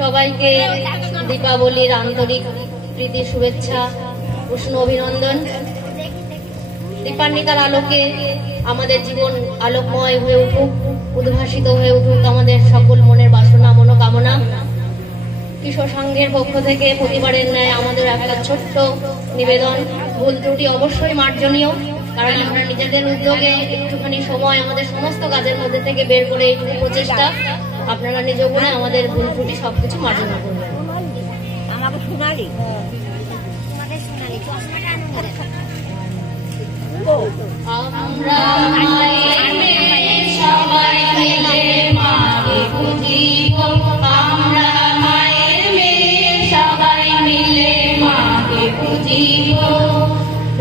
সবাইকে দীপাবলির আন্তরিক প্রীতি শুভেচ্ছা, উষ্ণ অভিনন্দন। দীপান্বিতার আলোকে আমাদের জীবন আলোকময় হয়ে উঠুক, উদ্ভাসিত হয়ে উঠুক আমাদের সকল মনের বাসনা মনোকামনা। কিশোর সংঘের পক্ষ থেকে প্রতিবারের ন্যায় আমাদের একটা ছোট্ট নিবেদন, ভুল ত্রুটি অবশ্যই মার্জনীয়, কারণ আমরা নিজেদের উদ্যোগে একটুখানি সময় আমাদের সমস্ত কাজের মধ্যে থেকে বের করে এইটুকু প্রচেষ্টা, আপনারা নিজ গুণে আমাদের ভুল ত্রুটি সবকিছু মার্জনা করবেন। আমাকে শোনালি আমরা সবাই মিলে মাকে পুজিব, আমরা মায়ের মেয়ে সবাই মিলে মাকে পুজিব।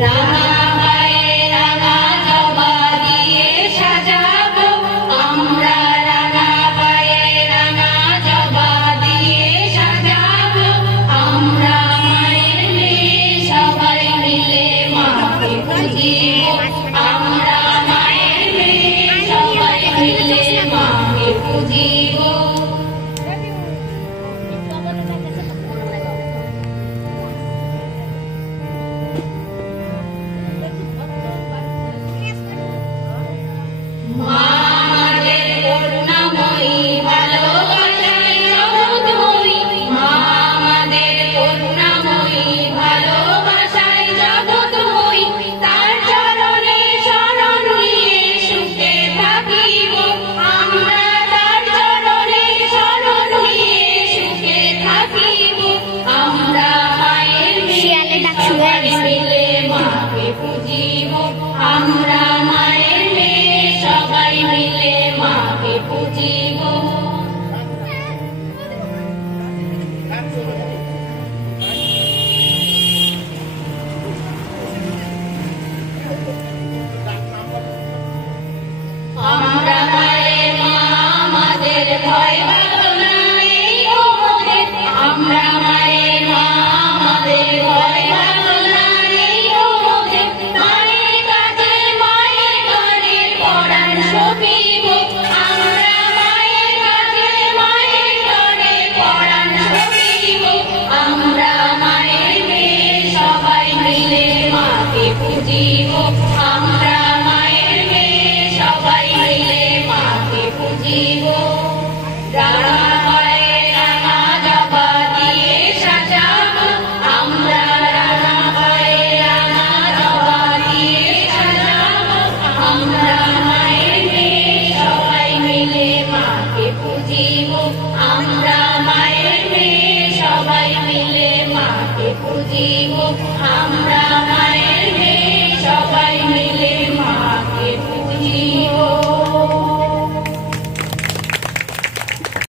রাঙা পায়ে রাঙা জবা দিয়ে সাজাবো, আমরা রাঙা পায়ে রাঙা জবা দিয়ে সাজাবো। আমরা মায়ের মেয়ে সবাই মিলে মাকে পুজিব, আমরা মায়ের মেয়ে সবাই মিলে মাকে পুজিব। আমরা মায়ের মেয়ে সবাই মিলে মাকে পুজিব। আমরা মায়ের মা, আমাদের ভয় ভাবনা এই ওদের। আমরা মায়ের মা, আমাদের ভয় ভাবনা এই ওদের। মায়ের কাছে মায়ের ঘরে পরাণ শোভিব, আমরা মায়ের কাছে মায়ের ঘরে পরাণ শোভিব। আমরা মায়ের মেয়ে সবাই মিলে মাকে পুজিব, আমরা মায়ের মেয়ে সবাই মিলে মাকে পুজিব। রাঙা পায়ে রাঙা জবা দিয়ে সাজাবো, আমরা রাঙা পায়ে রাঙা জবা দিয়ে সাজাবো। আমরা মায়ের মেয়ে সবাই মিলে মাকে পুজিব, আমরা মায়ের মেয়ে সবাই মিলে মাকে পুজিব। আমরা